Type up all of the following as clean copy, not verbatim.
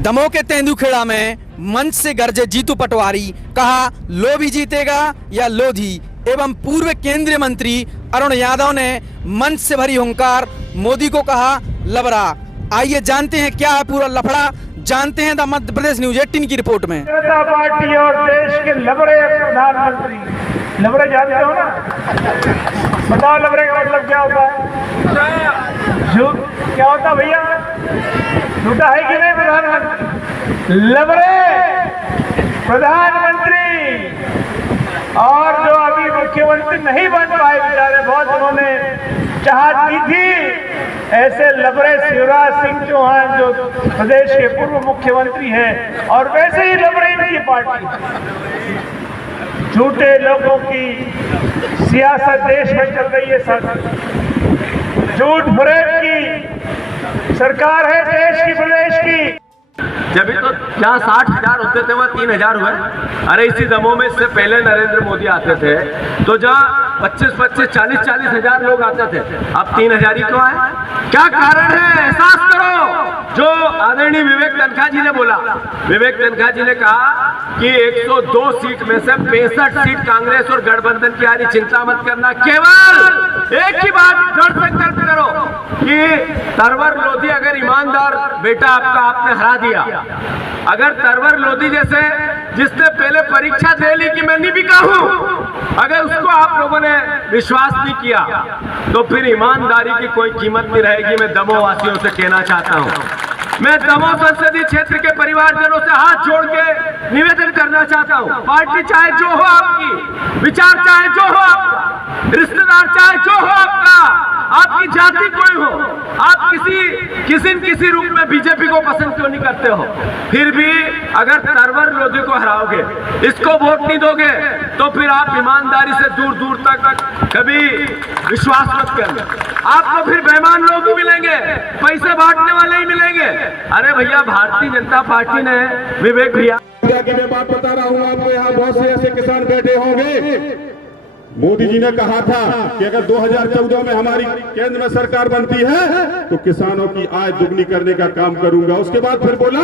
दमोह के तेंदुखेड़ा में मंच से गरजे जीतू पटवारी, कहा लोभी जीतेगा या लोधी। एवं पूर्व केंद्रीय मंत्री अरुण यादव ने मंच से भरी हुंकार, मोदी को कहा लबरा। आइए जानते हैं क्या है पूरा लफड़ा, जानते हैं द मध्य प्रदेश न्यूज 18 की रिपोर्ट में। जनता पार्टी और देश के लबरे प्रधानमंत्री, लबरे जानते हो ना? बताओ लबरे का मतलब क्या होता है? झूठ क्या होता भैया? झूठा है कि नहीं प्रधानमंत्री? लबरे प्रधानमंत्री और जो अभी मुख्यमंत्री नहीं बन पाए बेचारे, बहुत उन्होंने चाहत की थी, ऐसे लबरे शिवराज सिंह चौहान जो प्रदेश के पूर्व मुख्यमंत्री हैं, और वैसे ही लबरे इनकी पार्टी। झूठे लोगों की सियासत देश में चल रही है सर, झूठ फरेब की सरकार है देश की, प्रदेश की। जब तो क्या 60,000 होते थे वह 3,000 हुए। अरे इसी दमोह में इससे पहले नरेंद्र मोदी आते थे तो जहाँ 25-25, 40-40 हजार लोग आते थे, अब 3,000 ही क्यों आए? क्या कारण है? एहसास करो। जो आदरणीय विवेक तनखा जी ने बोला, विवेक तनखा जी ने कहा कि 102 सीट में से 65 सीट कांग्रेस और गठबंधन की आ रही, चिंता मत करना, केवल एक ही बात दृढ़ संकल्प करो कि तरवर लोधी अगर ईमानदार बेटा आपका आपने हरा दिया, अगर तरवर लोधी जैसे जिसने पहले परीक्षा दे ली कि मैं नहीं बिका हूं, अगर उसको आप लोगों ने विश्वास नहीं किया तो फिर ईमानदारी की कोई कीमत नहीं रहेगी। मैं दमोह वासियों से कहना चाहता हूं, मैं दमोह संसदीय क्षेत्र के परिवारजनों से हाथ जोड़ के निवेदन करना चाहता हूं, पार्टी चाहे जो हो आपकी, विचार चाहे जो हो आपका, रिश्तेदार चाहे जो हो आपका, आपकी जाति कोई हो, आप किसी रूप में बीजेपी को पसंद क्यों नहीं करते हो, फिर भी अगर तरवर लोधी को हराओगे, इसको वोट नहीं दोगे, तो फिर आप ईमानदारी से दूर दूर तक कभी विश्वास मत करना। आपको फिर बेईमान लोग ही मिलेंगे, पैसे बांटने वाले ही मिलेंगे। अरे भैया, भारतीय जनता पार्टी ने, विवेक भैया की मैं बात बता रहा हूं आपको, यहाँ बहुत से ऐसे किसान बैठे होंगे। मोदी जी ने कहा था कि अगर 2014 में हमारी केंद्र में सरकार बनती है तो किसानों की आय दुगनी करने का काम करूंगा। उसके बाद फिर बोला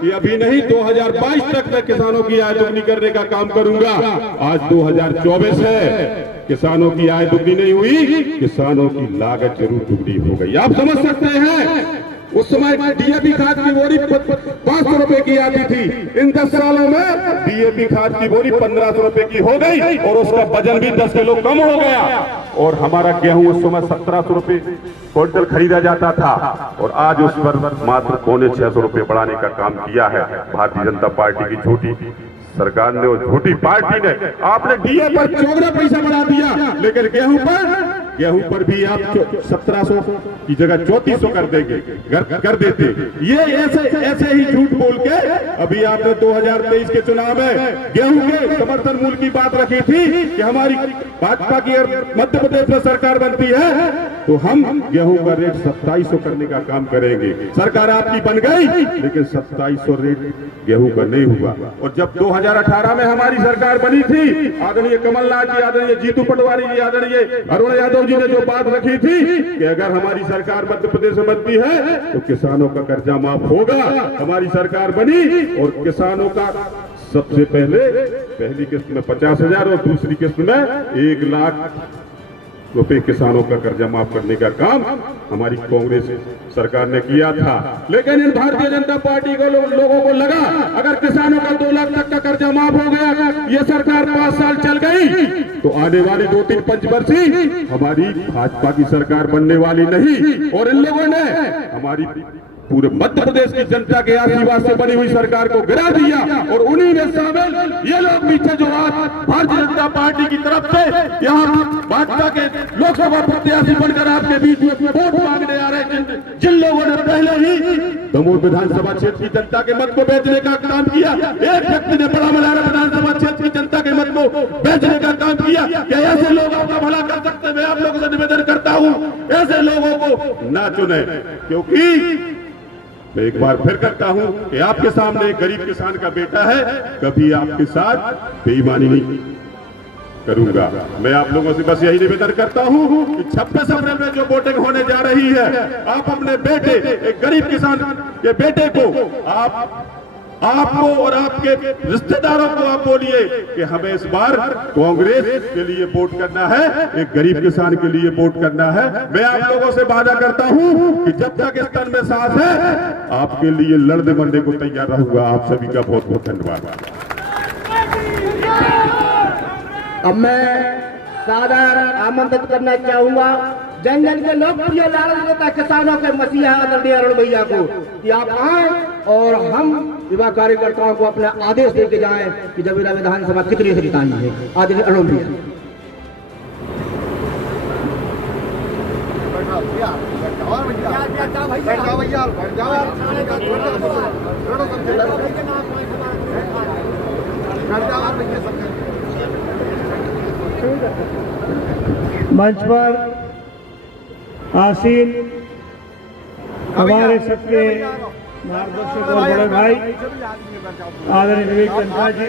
कि अभी नहीं, 2022 तक मैं किसानों की आय दुगनी करने का काम करूंगा। आज 2024 है, किसानों की आय दुगनी नहीं हुई, किसानों की लागत जरूर दुगनी हो गई। आप समझ सकते हैं उस समय डीएपी खाद की बोरी 500 रुपए की आती थी, इन 10 सालों में डीएपी खाद की बोरी 1500 रुपए की हो गई और उसका वजन भी 10 किलो कम हो गया। और हमारा गेहूं उस समय 1700 रुपए क्विंटल खरीदा जाता था और आज उस पर मात्र 650 रुपए बढ़ाने का काम किया है भारतीय जनता पार्टी की झूठी सरकार ने और झूठी पार्टी ने। आपने डीए पर 14 पैसा बढ़ा दिया, लेकिन गेहूं पर भी आप 1700 की जगह 3400 कर देते। ये ऐसे ही झूठ बोल के अभी आपने 2023 के चुनाव में गेहूं के समर्थन मूल्य की बात रखी थी कि हमारी भाजपा की मध्य प्रदेश में सरकार बनती है तो हम गेहूं का रेट 2700 करने का काम करेंगे। सरकार आपकी बन गई, लेकिन 2700 रेट गेहूं का नहीं हुआ। और जब 2018 में हमारी सरकार बनी थी, आदरणीय कमलनाथ जी, आदरणीय जीतू पटवारी जी, आदरणीय अरुण यादव जी ने जो बात रखी थी कि अगर हमारी सरकार मध्य प्रदेश में बनती है तो किसानों का कर्जा माफ होगा। हमारी सरकार बनी और किसानों का सबसे पहली किस्त में 50,000 और दूसरी किस्त में 1 लाख रुपए किसानों का कर्जा माफ करने का काम हमारी कांग्रेस सरकार ने किया था। लेकिन इन भारतीय जनता पार्टी को लोगों को लगा अगर किसानों का 2 लाख तक का कर्जा माफ हो गया, ये सरकार 5 साल चल गई, तो आने वाली 2-3 पंचवर्षीय हमारी भाजपा की सरकार बनने वाली नहीं। और इन लोगों ने हमारी पूरे मध्य प्रदेश की जनता के आशीर्वाद से बनी हुई सरकार को गिरा दिया। और उन्हीं में शामिल ये लोग नीचे जो आज भारतीय जनता पार्टी की तरफ से यहाँ भाजपा के लोकसभा प्रत्याशी बनकर आपके बीच में वोट मांगने आ रहे हैं, जिन लोगों ने पहले ही दमोह विधानसभा क्षेत्र की जनता के मत को बेचने का काम किया, एक व्यक्ति ने बड़ा मलारा विधानसभा क्षेत्र की जनता के मत को बेचने का काम किया। क्या ऐसे लोग आपका भला कर सकते हैं? मैं आप लोगों से निवेदन करता हूँ, ऐसे लोगों को ना चुने, क्योंकि मैं एक बार फिर कहता हूं कि आपके सामने एक गरीब किसान का बेटा है, कभी आपके साथ बेईमानी नहीं करूंगा। मैं आप लोगों से बस यही निवेदन करता हूं कि 26 अप्रैल में जो वोटिंग होने जा रही है, आप अपने बेटे, एक गरीब किसान के बेटे को आपको और आपके रिश्तेदारों को आप बोलिए कि हमें इस बार कांग्रेस के लिए वोट करना है, एक गरीब किसान के लिए वोट करना है। मैं आप लोगों से वादा करता हूं कि जब तक इस तन में सांस है, आपके लिए लड़ने मरने को तैयार रहूंगा। आप सभी का बहुत बहुत धन्यवाद। अब मैं साधारण आमंत्रित करना चाहूंगा जन जन के लोकप्रिय लाडली नेता किसानों के मसीहा आदरणीय अरुण भैया को कि आप आए और हम युवा कार्यकर्ताओं को अपना आदेश देके जाएं कि जबीरा विधानसभा कितनी से जितानी है। आदरणीय अरुण भैया। मंच पर आसीन हमारे सबके मार्गदर्शक और बड़े भाई आदरणीय विवेक तनखा जी,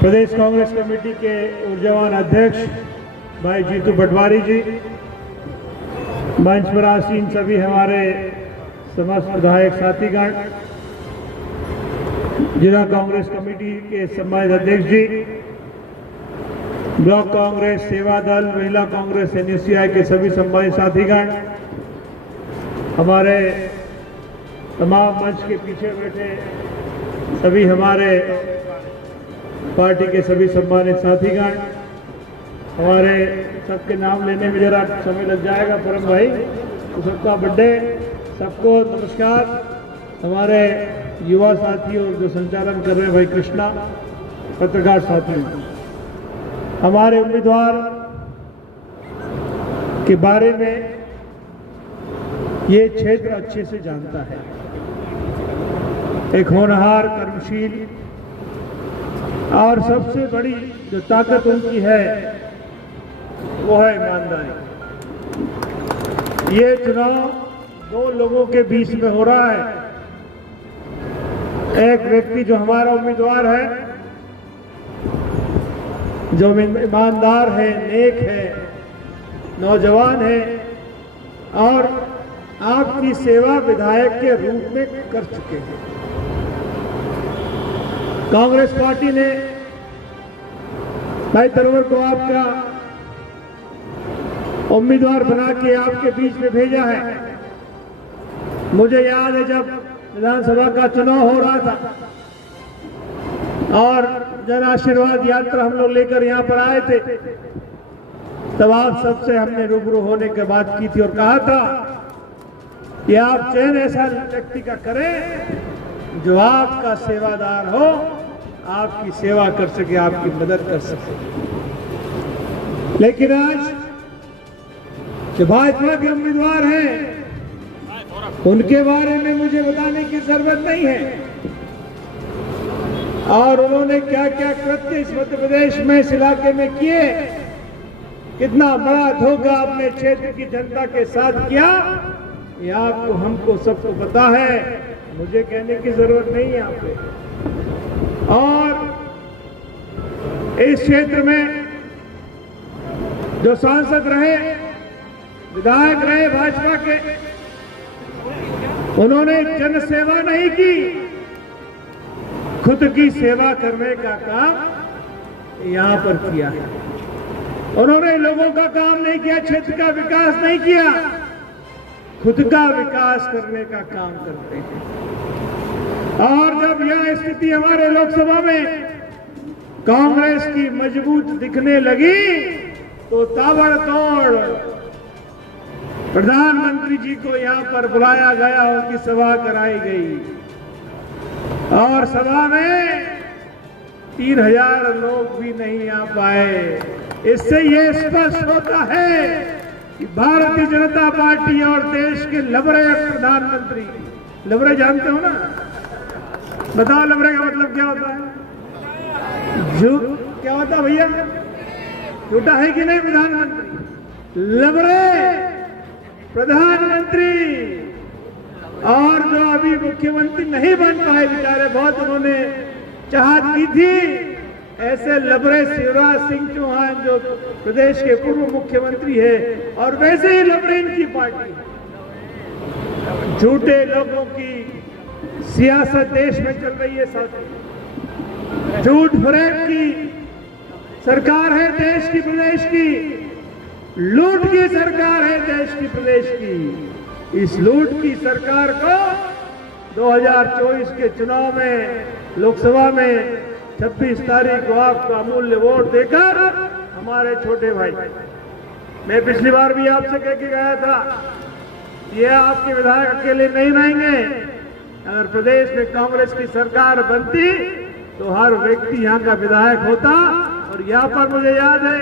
प्रदेश कांग्रेस कमेटी के ऊर्जावान अध्यक्ष भाई जीतू पटवारी जी, मंच पर आसीन सभी हमारे समस्त विधायक साथीगण, जिला कांग्रेस कमेटी के सम्मानित अध्यक्ष जी, ब्लॉक कांग्रेस सेवा दल, महिला कांग्रेस NSCI के सभी सम्मानित साथीगण, हमारे तमाम मंच के पीछे बैठे सभी हमारे पार्टी के सभी सम्मानित साथीगण, हमारे सबके नाम लेने में जरा समय लग जाएगा परम भाई, तो सबका बर्थडे, सबको नमस्कार। हमारे युवा साथी और जो संचालन कर रहे हैं भाई कृष्णा, पत्रकार साथी, हमारे उम्मीदवार के बारे में ये क्षेत्र अच्छे से जानता है। एक होनहार, कर्मशील और सबसे बड़ी जो ताकत उनकी है वो है ईमानदारी। ये चुनाव दो लोगों के बीच में हो रहा है। एक व्यक्ति जो हमारा उम्मीदवार है, जो ईमानदार है, नेक है, नौजवान है और आपकी सेवा विधायक के रूप में कर चुके हैं। कांग्रेस पार्टी ने भाई तरोवर को आपका उम्मीदवार बना के आपके बीच में भेजा है। मुझे याद है जब विधानसभा का चुनाव हो रहा था और जन आशीर्वाद यात्रा हम लोग लेकर यहाँ पर आए थे, तब आप सबसे हमने रूबरू होने के बात की थी और कहा था कि आप चयन ऐसा व्यक्ति का करें जो आपका सेवादार हो, आपकी सेवा कर सके, आपकी मदद कर सके। लेकिन आज जो भाजपा के उम्मीदवार हैं, उनके बारे में मुझे बताने की जरूरत नहीं है और उन्होंने क्या क्या कृत्य इस मध्य प्रदेश में, इस इलाके में किए, कितना बड़ा धोखा अपने क्षेत्र की जनता के साथ किया, ये आपको, हमको सबको पता है, मुझे कहने की जरूरत नहीं है यहाँ पे। और इस क्षेत्र में जो सांसद रहे, विधायक रहे भाजपा के, उन्होंने जन सेवा नहीं की, खुद की सेवा करने का काम यहाँ पर किया है। उन्होंने लोगों का काम नहीं किया, क्षेत्र का विकास नहीं किया, खुद का विकास करने का काम करते हैं। और जब यह स्थिति हमारे लोकसभा में कांग्रेस की मजबूत दिखने लगी तो ताबड़तोड़ प्रधानमंत्री जी को यहाँ पर बुलाया गया, उनकी सभा कराई गई और सभा में 3000 लोग भी नहीं आ पाए। इससे यह स्पष्ट होता है कि भारतीय जनता पार्टी और देश के लबरे प्रधानमंत्री, लबरे जानते हो ना, बताओ लबरे का मतलब क्या होता है? क्या होता है भैया? झूठा है कि नहीं? प्रधानमंत्री, लबरे प्रधानमंत्री। और जो अभी मुख्यमंत्री नहीं बन पाए बेचारे, बहुत उन्होंने चाहत की थी ऐसे लबरे शिवराज सिंह चौहान जो प्रदेश के पूर्व मुख्यमंत्री है, और वैसे ही लबरे इनकी पार्टी। झूठे लोगों की सियासत देश में चल रही है साथियों। झूठ फरेब की सरकार है देश की, प्रदेश की। लूट की सरकार है देश की, प्रदेश की। इस लूट की सरकार को 2024 के चुनाव में, लोकसभा में 26 तारीख को आपका अमूल्य वोट देकर हमारे छोटे भाई, मैं पिछली बार भी आपसे कह के गया था, ये आपके विधायक अकेले नहीं रहेंगे। अगर प्रदेश में कांग्रेस की सरकार बनती तो हर व्यक्ति यहाँ का विधायक होता। और यहाँ पर मुझे याद है,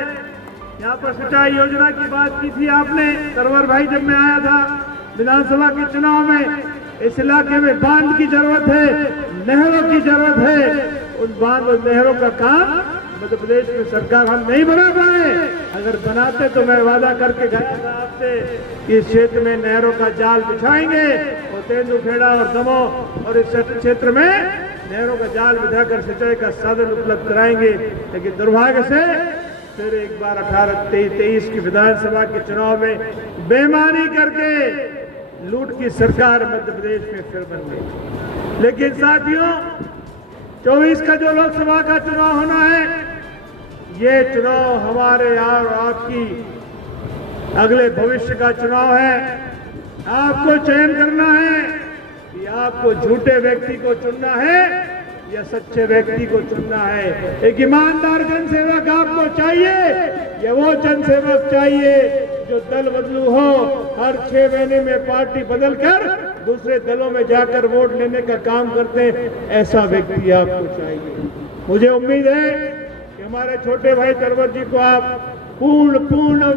यहाँ पर सिंचाई योजना की बात की थी आपने, सरवर भाई, जब मैं आया था विधानसभा के चुनाव में। इस इलाके में बांध की जरूरत है, नहरों की जरूरत है। उन बांध और नहरों का काम मध्य प्रदेश में सरकार हम नहीं बना पाए। अगर बनाते तो मैं वादा करके गया था आपसे कि इस क्षेत्र में नहरों का जाल बिछाएंगे और तेंदुखेड़ा और दमोह और इस क्षेत्र में नहरों का जाल बिछाकर सिंचाई का साधन उपलब्ध कराएंगे। लेकिन दुर्भाग्य से फिर एक बार 18-23 की विधानसभा के चुनाव में बेईमानी करके लूट की सरकार मध्य प्रदेश में फिर बन गई। लेकिन साथियों, 24 का जो लोकसभा का चुनाव होना है, ये चुनाव हमारे और आपकी अगले भविष्य का चुनाव है। आपको चयन करना है कि आपको झूठे व्यक्ति को चुनना है या सच्चे व्यक्ति को चुनना है। एक ईमानदार जनसेवक आपको चाहिए या वो जनसेवक चाहिए जो दल बदलू हो, हर 6 महीने में पार्टी बदलकर दूसरे दलों में जाकर वोट लेने का काम करते हैं, ऐसा व्यक्ति आपको चाहिए। मुझे उम्मीद है कि हमारे छोटे भाई तरवर जी को आप पूर्ण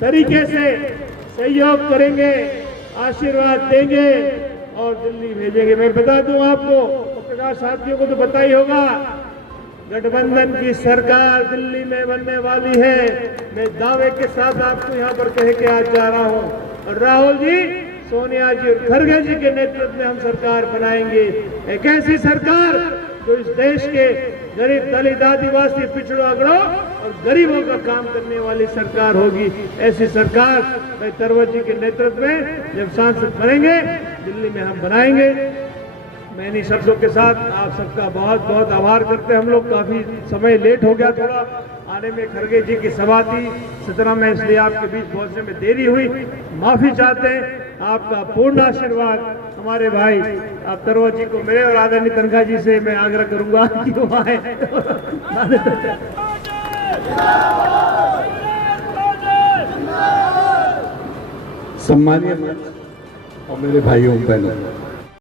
तरीके से सहयोग करेंगे, आशीर्वाद देंगे और दिल्ली भेजेंगे। मैं बता दूं आपको, पत्रकार साथियों को तो पता ही होगा, गठबंधन की सरकार दिल्ली में बनने वाली है। मैं दावे के साथ आपको यहाँ पर कह के आज जा रहा हूँ। और राहुल जी, सोनिया जी और खड़गे जी के नेतृत्व में हम सरकार बनाएंगे। एक ऐसी सरकार जो इस देश के गरीब, दलित, आदिवासी, पिछड़ों, अगड़ों और गरीबों का काम करने वाली सरकार होगी। ऐसी सरकार भाई तरवर जी के नेतृत्व में जब सांसद बनेंगे दिल्ली में हम बनाएंगे। मैं इन्हीं शब्दों के साथ आप सबका बहुत बहुत आभार करते हैं। हम लोग काफी समय लेट हो गया थोड़ा आने में, खड़गे जी की सभा थी 17 में, इसलिए आपके बीच पहुंचने में देरी हुई, माफी चाहते हैं। आपका पूर्ण आशीर्वाद हमारे भाई आप तरवर जी को मेरे और आदरणीय तनखा जी से मैं आग्रह करूंगा कि वो आए। सम्मानीय और मेरे भाइयों बहनों,